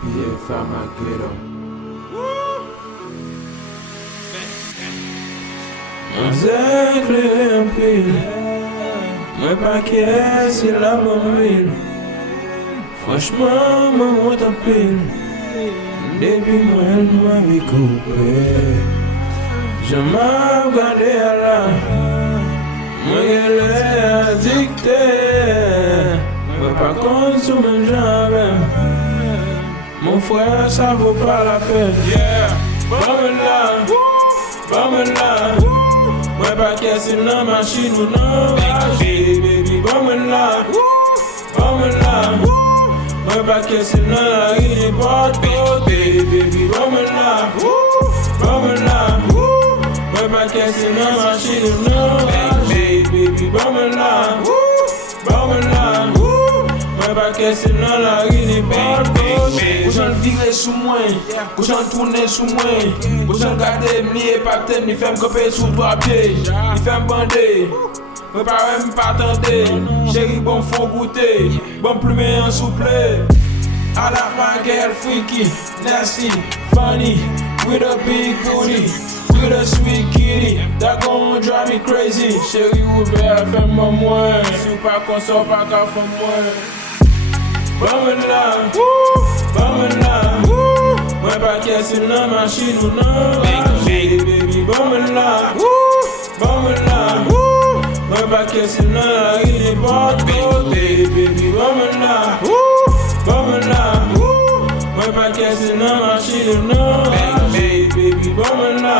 PF Armageddon. Mwen zekle yon pil, mwen pa kye si la bon wil. Franchman mwen wot an pil, depi mwen vi koupe. Jaman gade ala, mwen gele adikte. Mwen pa kont sou men javem, mon frère ça vaut pas la peine. Yeah, Bamela, mwen pa kese nan machine ou nan vaje, baby. Bamela, mwen pa kese nan la ri n'importe kote, baby. Bamela, mwen pa kese nan machine ou nan vaje, baby. Bamela, mwen pa kese nan la ri n'importe kote. Koujan vire sou mwen, koujan tourne sou mwen, koujan gade m'liye paten, ni fèm kope sou 3 pieds, ni fèm bande, mwen pa wè m'patande, chéri bon fò goûte, bon plume en souple. I like my girl freaky, nasty, funny, with a big booty, with a sweet kitty, that gon' drive me crazy. Chéri ou bel fèm mwen, si ou pa konson pa ka fèm mwen. Bamela, mwen pa kese nan machine ou nan vaje, baby. Bamela, mwen pa kese nan la ri n'importe kote, baby. Bamela, mwen pa kese nan machine ou nan vaje, baby. Bamela,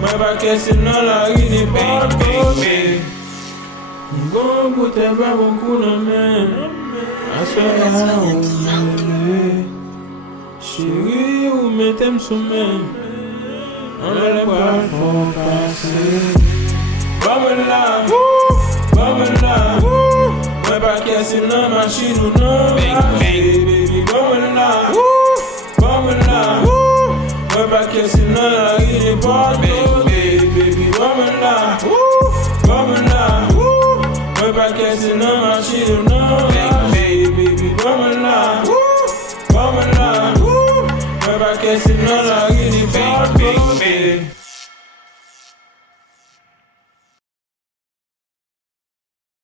mwen pa kese nan la ri n'importe kote. Gon goute pa bon kou nan men, aswe la ou mele. Chéri ou metem sou men, an le kwa fò pase. Bamela, mwen pa kese nan machine ou nan vaje, baby. Bamela, mwen pa kese nan la ri n'importe kote, baby. Bamela, mwen pa kese nan machine ou nan vaje, baby. Bamela, mwen pa kese nan la ri n'importe kote.